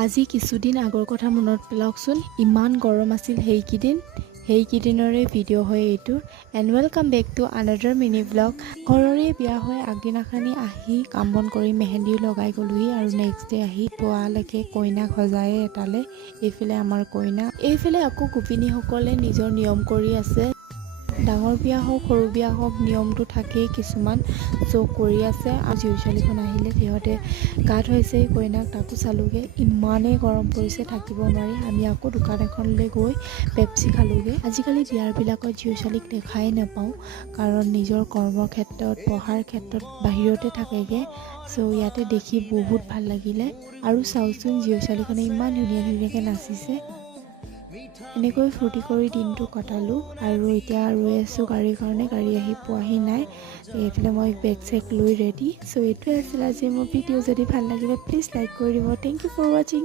আজি কিছুদিন আগৰ কথা মনত পেলাওকচোন। ইমান গৰম আছিল সেইকেইদিনৰে ভিডিঅ' হয় এইটো। And welcome back to another mini blog. ঘৰৰে বিয়া হৈ আগদিনাখনি আহি কাম বন কৰি মেহেন্দিও লগাই গ'লোহি আৰু নেক্সট ডে আহি পুৱালৈকে কইনাক সজায়ে এটালে। এইফালে আমাৰ কইনা, এইফালে আকৌ গোপিনীসকলে নিজৰ নিয়ম কৰি আছে। ডাঙৰ বিয়া হওক সৰু বিয়া হওক নিয়মটো থাকেই কিছুমান, কৰি আছে। আৰু জীয়ৰী ছোৱালীখন আহিলে সিহঁতে গা ধুৱাইছে কইনাক, তাকো চালোগে। ইমানেই গৰম পৰিছে থাকিব নোৱাৰি। আমি আকৌ দোকান এখনলৈ গৈ পেপচি খালোগে। আজিকালি বিয়াৰবিলাকত জীয়ৰী ছোৱালীক দেখাই নাপাওঁ, কাৰণ নিজৰ কৰ্মৰ ক্ষেত্ৰত পঢ়াৰ ক্ষেত্ৰত বাহিৰতে থাকেগে। ইয়াতে দেখি বহুত ভাল লাগিলে। আৰু চাওকচোন জীয়ৰী ছোৱালীখনে ইমান ধুনীয়াকৈ নাচিছে। এনেকৈ ফূৰ্তি কৰি দিনটো কটালোঁ। আৰু এতিয়া ৰৈ আছোঁ গাড়ীৰ কাৰণে, গাড়ী আহি পোৱাহি নাই। এইফালে মই বেগ চেগ লৈ ৰেডি। এইটোৱে আছিল আজি মোৰ ভিডিঅ'। যদি ভাল লাগিলে প্লিজ লাইক কৰি দিব। থেংক ইউ ফৰ ৱাচিং।